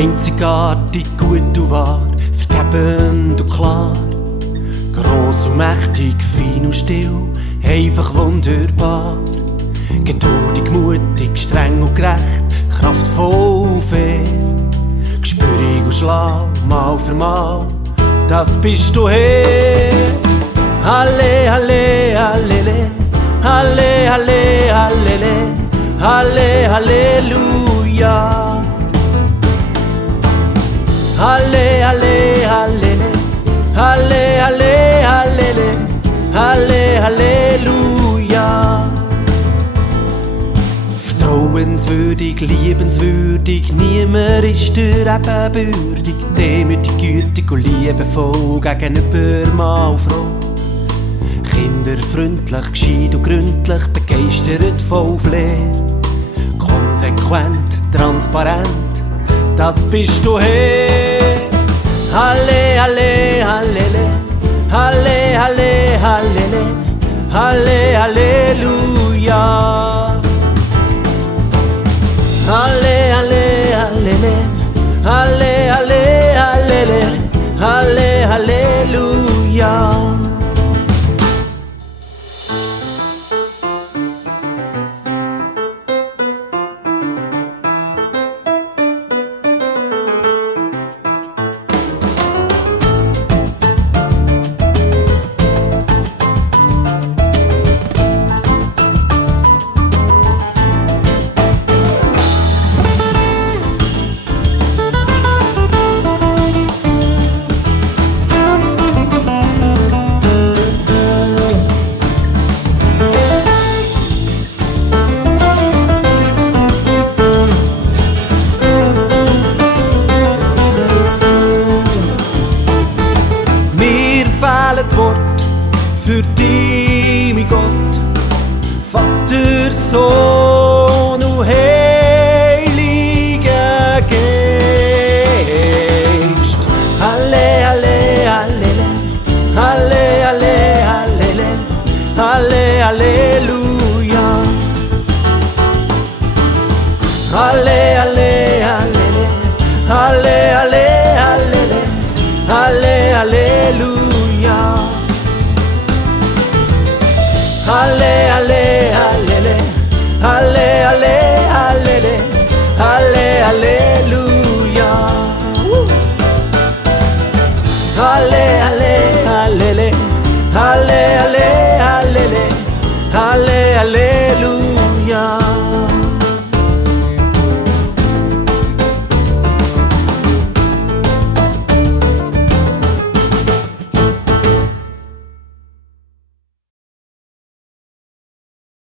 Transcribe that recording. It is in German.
Einzigartig, gut und wahr, vergebend und klar. Gross und mächtig, fein und still, einfach wunderbar. Geduldig, mutig, streng und gerecht, kraftvoll und fair. Gespürig und schlau, mal für mal, das bist du her. Halle, halle, hallele, halle, halle, hallele, halle, halleluja. Halle, halle, hallele, halle, halle, hallele, halle, halleluja. Vertrauenswürdig, liebenswürdig, niemand ist dir ebenbürtig. Demütig, gütig und liebevoll gegenüber Mann und Frau. Kinderfreundlich, gescheit und gründlich, begeistert voll Flair. Konsequent, transparent, das bist du her. Halle, halle, hallele, halle, halle, hallele, halle, halleluja. Halle, halle, hallele, halle, halle, hallele, halle, halleluja. Wort für dich, mein Gott, Vater, Sohn und Heiliger Geist. Halle, halle, hallele, halle, halle, hallele, halle, halleluja. Halle, halle, hallele, halle, halle, hallele, halle, halleluja. Halle, halle, hallele, halle, halle, hallele, halle, halleluja. Halle, halle, hallele, halle, halle, hallele, halle, halleluja.